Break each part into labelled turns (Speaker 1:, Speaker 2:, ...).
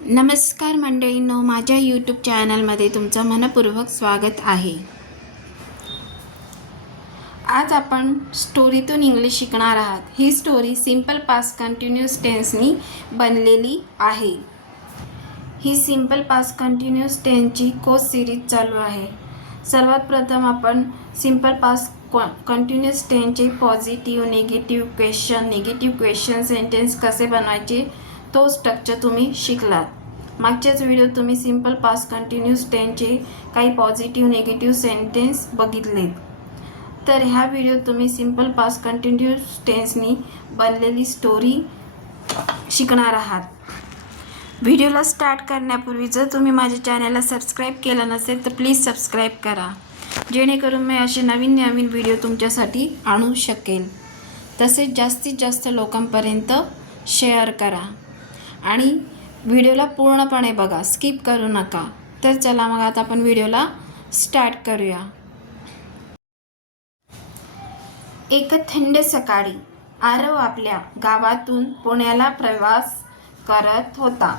Speaker 1: नमस्कार मंडळींनो माझ्या यूट्यूब चॅनलमध्ये तुमचं मनपूर्वक स्वागत आहे. आज आपण स्टोरीतून इंग्लिश शिकणार आहात. ही स्टोरी सिंपल पास कंटिन्यूस टेन्सनी बनलेली आहे. ही सिंपल पास कंटिन्यूस टेन्सची कोर्स सिरीज चालू आहे. सर्वात प्रथम आपण simple past continuous टेन्सचे positive negative question negative question sentence कसे बनवायचे तो स्ट्रक्चर तुम्ही शिकलात. मागच्याच व्हिडिओत तुम्ही सिंपल पास कंटिन्यूस टेनचे काही पॉझिटिव्ह निगेटिव्ह सेंटेन्स बघितलेत. तर ह्या व्हिडिओत तुम्ही सिंपल पास कंटिन्यूस टेन्सनी बनलेली स्टोरी शिकणार आहात. व्हिडिओला स्टार्ट करण्यापूर्वी जर तुम्ही माझ्या चॅनलला सबस्क्राईब केलं नसेल तर प्लीज सबस्क्राईब करा. जेणेकरून मी असे नवीन नवीन व्हिडिओ तुमच्यासाठी आणू शकेल तसेच जास्तीत जास्त लोकांपर्यंत शेअर करा. आणि व्हिडिओला पूर्णपणे बघा स्किप करू नका. तर चला मग आता आपण व्हिडिओला स्टार्ट करूया. एक थंड सकाळी आरव आपल्या गावातून पुण्याला प्रवास करत होता.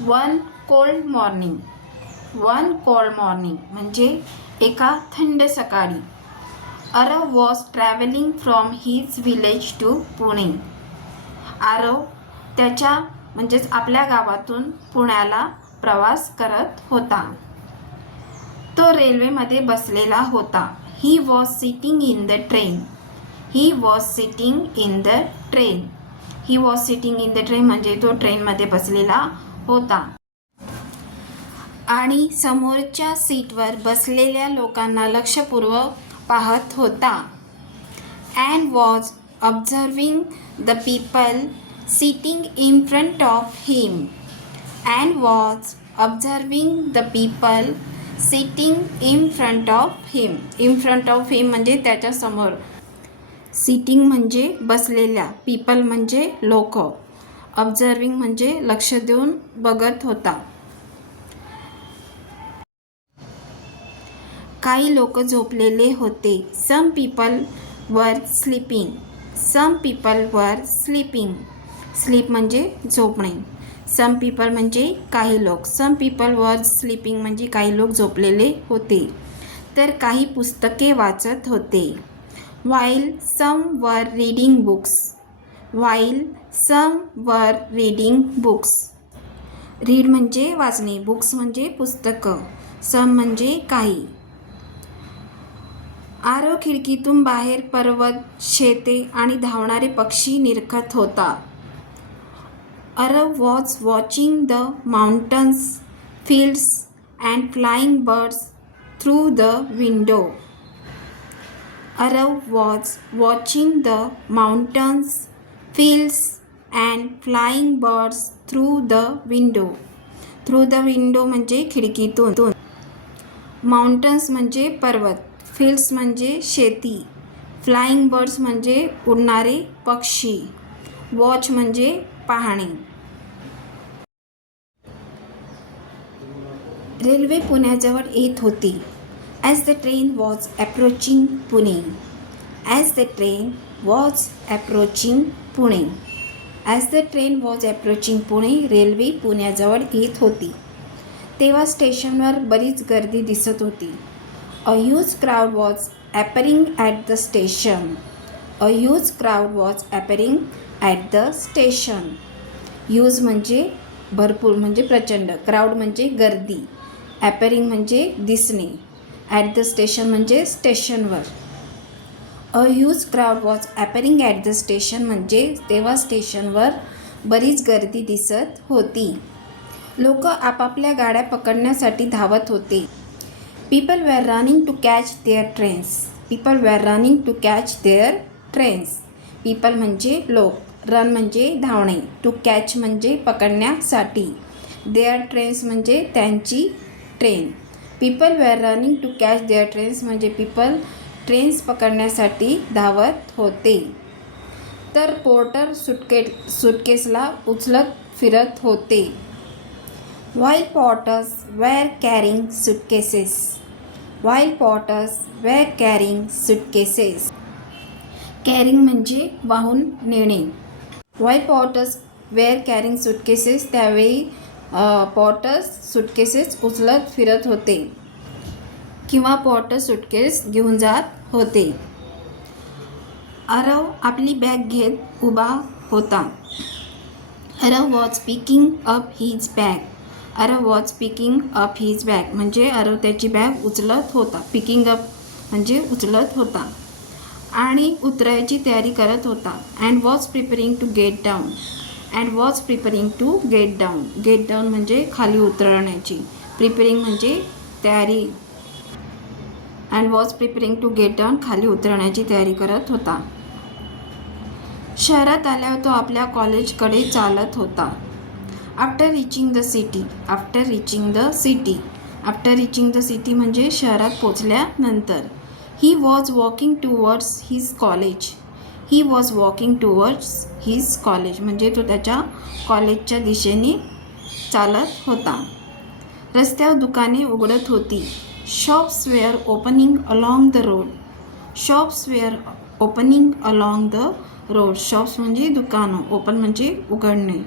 Speaker 1: One cold morning one cold morning म्हणजे एका थंड सकाळी. Aarav was travelling from his village to Pune. Aarav त्याच्या म्हणजेच आपल्या गावातून पुण्याला प्रवास करत होता. तो रेल्वेमध्ये बसलेला होता. He was sitting in the train he was sitting in the train he was sitting in the train म्हणजे तो ट्रेनमध्ये बसलेला होता. आणि समोरच्या सीटवर बसलेल्या लोकांना लक्षपूर्वक पाहत होता. And was observing the people sitting in front of him and was observing the people sitting in front of him in front of him म्हणजे त्याच्यासमोर सिटिंग म्हणजे बसलेल्या पीपल म्हणजे लोक. ऑब्झर्विंग म्हणजे लक्ष देऊन बघत होता. काही लोक झोपलेले होते. Some people were sleeping some people were sleeping sleep म्हणजे झोपणे सम पीपल म्हणजे काही लोक. सम पीपल वर स्लीपिंग म्हणजे काही लोक झोपलेले होते. तर काही पुस्तके वाचत होते. While some were reading books while some were reading books read म्हणजे वाचणे. बुक्स म्हणजे पुस्तकं. सम म्हणजे काही. आरो खिडकीतून बाहेर पर्वत शेते आणि धावणारे पक्षी निरखत होता. Aarav was watching the mountains fields and flying birds through the window Aarav was watching the mountains fields and flying birds through the window through the window म्हणजे खिडकीतून. माउंटन्स म्हणजे पर्वत फील्ड्स म्हणजे शेती. फ्लाइंग बर्ड्स म्हणजे उडणारे पक्षी. Watch म्हणजे पाहणे. रेल्वे पुण्याजवळ येत होती. As the train was approaching Pune as the train was approaching Pune as the train was approaching Pune railway पुण्याजवळ येत होती. तेव्हा स्टेशनवर बरीच गर्दी दिसत होती. A huge crowd was appearing at the station a huge crowd was appearing at the station huge म्हणजे भरपूर म्हणजे प्रचंड. क्राऊड म्हणजे गर्दी. ॲपरिंग म्हणजे दिसणे. ॲट द स्टेशन म्हणजे स्टेशनवर a huge crowd was appearing at the station म्हणजे तेव्हा स्टेशनवर बरीच गर्दी दिसत होती. लोक आपापल्या गाड्या पकडण्यासाठी धावत होते. People were running to catch their trains people were running to catch their trains people म्हणजे लोक. रन म्हणजे धावणे. टू कॅच म्हणजे पकडण्यासाठी. देअर ट्रेन्स म्हणजे त्यांची train people were running to catch their trains म्हणजे पीपल ट्रेन्स पकडण्यासाठी धावत होते. तर पोर्टर सुटके सुटकेसला उचलत फिरत होते. While porters were carrying suitcases while porters were carrying suitcases carrying म्हणजे वाहून नेणे. While porters were carrying suitcases त्यावेळी पॉटर्स सुटकेसेस उचलत फिरत होते. किंवा पॉटर सुटकेस घेऊन जात होते. आरव आपली बॅग घेत उभा होता. Arav was picking up his bag Arav was picking up his bag म्हणजे अरव त्याची बॅग उचलत होता. पिकिंग अप म्हणजे उचलत होता. आणि उतरायची तयारी करत होता. And was preparing to get down and was preparing to get down get down म्हणजे खाली उतरण्याची. प्रिपेरिंग म्हणजे तयारी. And was preparing to get down खाली उतरण्याची तयारी करत होता. शहरात आल्यावर तो आपल्या कॉलेजकडे चालत होता. After reaching the city after reaching the city after reaching the city म्हणजे शहरात पोचल्यानंतर he was walking towards his college he was walking towards his college म्हणजे तो त्याच्या कॉलेजच्या दिशेने चालत होता. रस्त्यावर दुकाने उघडत होती. Shops were opening along the road shops were opening along the road shops म्हणजे दुकानं ओपन म्हणजे उघडणे.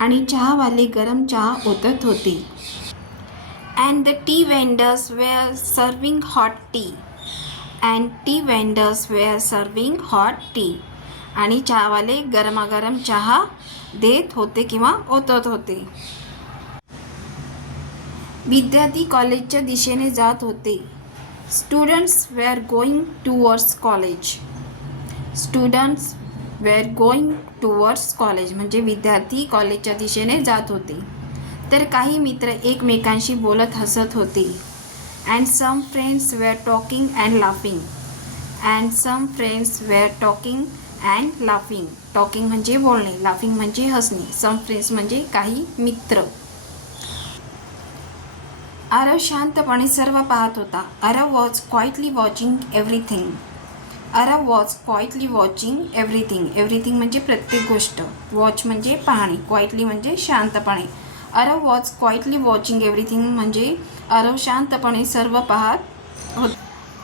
Speaker 1: आणि चहावाले गरम चहा ओतत होते. And the tea vendors were serving hot tea and tea vendors were serving hot tea. आणि चहावाले गरमागरम चहा देत होते किंवा ओतत होते. विद्यार्थी कॉलेजच्या दिशेने जात होते. Students were going towards college. Students were going towards college म्हणजे विद्यार्थी कॉलेजच्या दिशेने जात होते. तर काही मित्र एकमेकांशी बोलत हसत होते. And some friends were talking and laughing and some friends were talking and laughing talking म्हणजे बोलणे लाफिंग म्हणजे हसणे. सम फ्रेंड्स म्हणजे काही मित्र. आरव शांतपणे सर्व पाहत होता. Aarav was quietly watching everything Aarav was quietly watching everything everything म्हणजे प्रत्येक गोष्ट. वॉच म्हणजे पाहणे. क्वाइटली म्हणजे शांतपणे. Aarav was quietly watching everything म्हणजे आरव शांतपणे सर्व पाहत होत.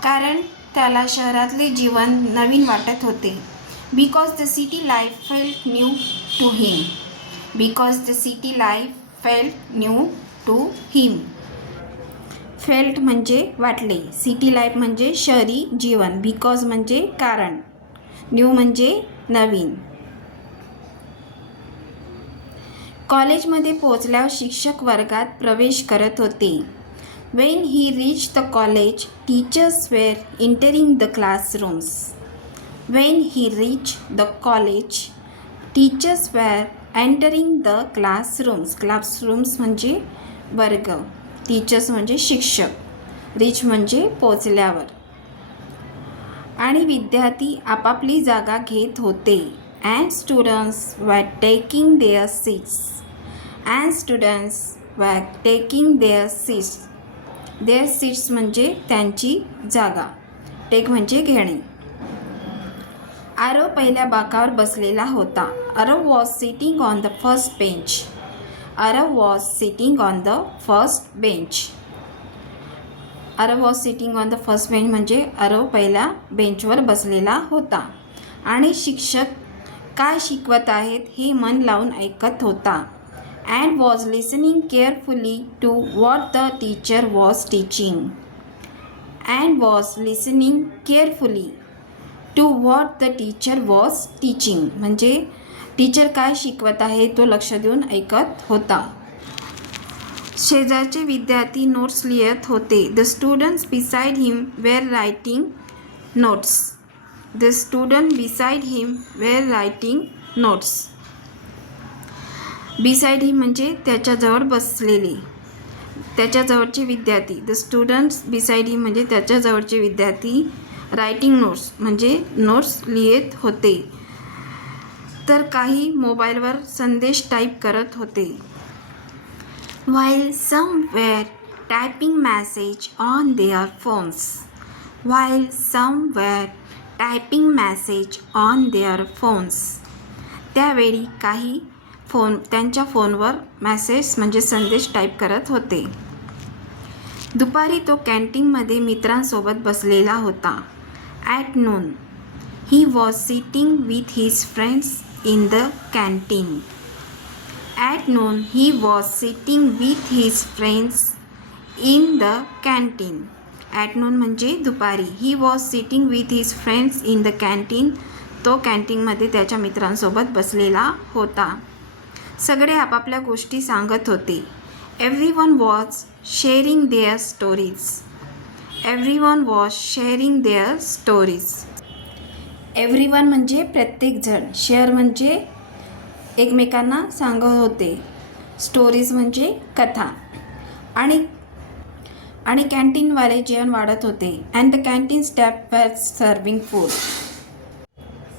Speaker 1: कारण त्याला शहरातले जीवन नवीन वाटत होते. Because the city life felt new to him because the city life felt new to him felt म्हणजे वाटले. सिटी लाईफ म्हणजे शहरी जीवन. बिकॉज म्हणजे कारण. न्यू म्हणजे नवीन. कॉलेजमध्ये पोचल्यावर शिक्षक वर्गात प्रवेश करत होते. When he reach the college teachers were entering the classrooms when he reach the college teachers were entering the classrooms classrooms म्हणजे वर्ग. टीचर्स म्हणजे शिक्षक. रीच म्हणजे पोचल्यावर आणि विद्यार्थी आपापली जागा घेत होते. And students were taking their seats and students were taking their seats their seats म्हणजे त्यांची जागा. टेक म्हणजे घेणे. आरव पहिल्या बाकावर बसलेला होता. Aarav was sitting on the first bench Aarav was sitting on the first bench Aarav was sitting on the first bench म्हणजे आरव पहिल्या बेंचवर बसलेला होता. आणि शिक्षक काय शिकवत आहेत हे मन लावून ऐकत होता. And was listening carefully to what the teacher was teaching and was listening carefully to what the teacher was teaching म्हणजे टीचर काय शिकवत आहे तो लक्ष देऊन ऐकत होता. शेजारचे विद्यार्थी नोट्स लिहित होते. The students beside him were writing notes the student beside him were writing notes beside he म्हणजे त्याच्याजवळ बसलेले. त्याच्याजवळचे विद्यार्थी. द स्टुडंट्स बिसाईड ही म्हणजे त्याच्याजवळचे विद्यार्थी. रायटिंग नोट्स म्हणजे नोट्स लिहित होते. तर काही मोबाईलवर संदेश टाईप करत होते. While some were typing message on their phones. While some were typing message on their phones. त्यावेळी काही फोन त्यांच्या फोनवर मॅसेज म्हणजे संदेश टाईप करत होते. दुपारी तो कॅन्टीनमध्ये मित्रांसोबत बसलेला होता. At noon he was sitting with his friends in the canteen at noon he was sitting with his friends in the canteen at noon म्हणजे दुपारी. He was sitting with his friends in the canteen तो कॅन्टीनमध्ये त्याच्या मित्रांसोबत बसलेला होता. सगळे आपापल्या गोष्टी सांगत होते. Everyone was sharing their stories everyone was sharing their stories everyone म्हणजे प्रत्येकजण शेअर म्हणजे एकमेकांना सांगत होते. स्टोरीज म्हणजे कथा. आणि आणि कॅन्टीनवाले जेवण वाढत होते. And the canteen staff were serving food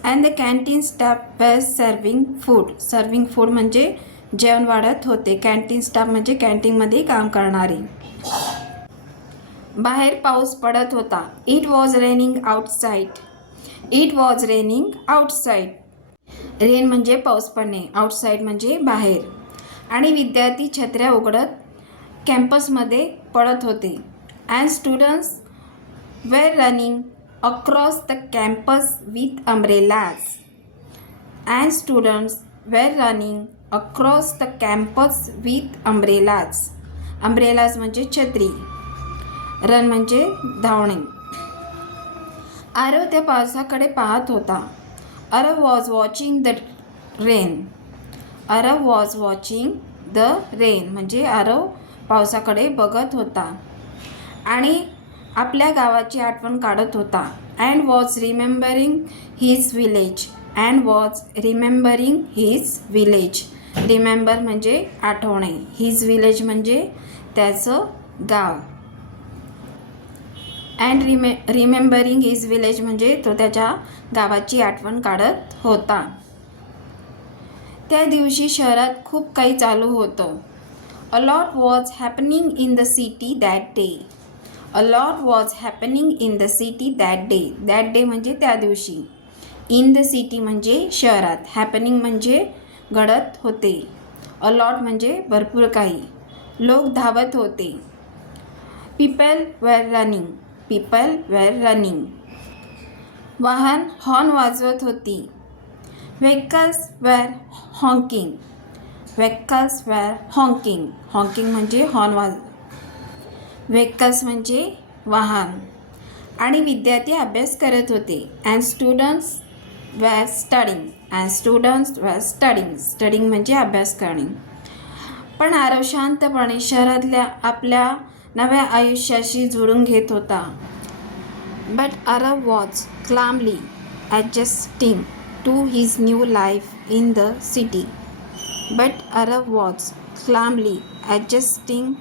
Speaker 1: and the canteen staff best serving food serving food म्हणजे जेवण वाढत होते. कॅन्टीन स्टाफ म्हणजे कॅन्टीनमध्ये काम करणारी. बाहेर पाऊस पडत होता. It was raining outside it was raining outside rain म्हणजे पाऊस पडणे. आउटसाईड म्हणजे बाहेर. आणि विद्यार्थी छत्र्या उघडत कॅम्पसमध्ये पडत होते. And students were running across the campus with umbrellas and students were running across the campus with umbrellas umbrellas म्हणजे छत्री. रन म्हणजे धावणे. आरव त्या पावसाकडे पाहत होता. Aarav was watching the rain Aarav was watching the rain म्हणजे आरव पावसाकडे बघत होता. आणि आपल्या गावाची आठवण काढत होता. And was remembering his village and was remembering his village remember म्हणजे आठवणे. हिज विलेज म्हणजे त्याचं गाव. अँड रिमे रिमेंबरिंग हिज विलेज म्हणजे तो त्याच्या गावाची आठवण काढत होता. त्या दिवशी शहरात खूप काही चालू होतं. A lot was happening in the city that day a lot was happening in the city that day that day म्हणजे त्या दिवशी. इन द सिटी म्हणजे शहरात. हॅपनिंग म्हणजे घडत होते. अ लॉट म्हणजे भरपूर काही. लोक धावत होते. People were running people were running वाहन हॉर्न वाजवत होती. Vehicles were honking vehicles were honking honking म्हणजे हॉर्न वाज व्हेकल्स म्हणजे वाहन. आणि विद्यार्थी अभ्यास करत होते. And students were studying and students were studying studying म्हणजे अभ्यास करणे. पण आरव शांतपणे शहरातल्या आपल्या नव्या आयुष्याशी जुळून घेत होता. But Aarav was calmly adjusting to his new life in the city but Aarav was calmly adjusting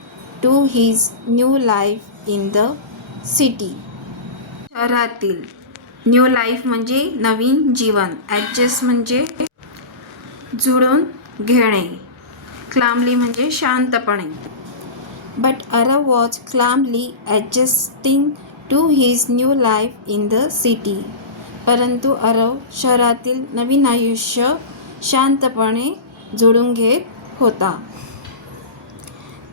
Speaker 1: to his new life in the city शहरातील न्यू लाईफ म्हणजे नवीन जीवन. ॲडजस्ट म्हणजे जुळून घेणे. क्लामली म्हणजे शांतपणे. But Aarav was calmly adjusting to his new life in the city परंतु अरव शहरातील नवीन आयुष्य शांतपणे जोडून घेत होता.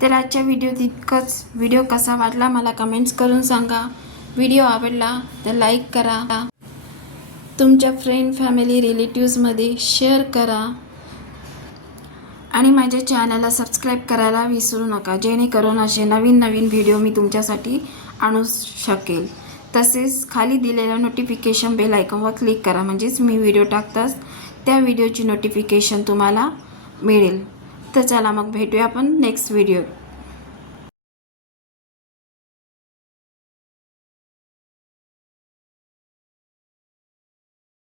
Speaker 1: तर आजच्या व्हिडिओ तितकंच. व्हिडिओ कसा वाटला मला कमेंट्स करून सांगा. व्हिडिओ आवडला तर लाईक करा. तुमच्या फ्रेंड फॅमिली रिलेटिव्समध्ये शेअर करा. आणि माझ्या चॅनलला सबस्क्राईब करायला विसरू नका जेणेकरून असे नवीन नवीन व्हिडिओ मी तुमच्यासाठी आणू शकेल. तसेच खाली दिलेल्या नोटिफिकेशन बेल आयकॉनवर क्लिक करा म्हणजेच मी व्हिडिओ टाकताच त्या व्हिडिओची नोटिफिकेशन तुम्हाला मिळेल. तर चला मग भेटूया आपण नेक्स्ट व्हिडिओ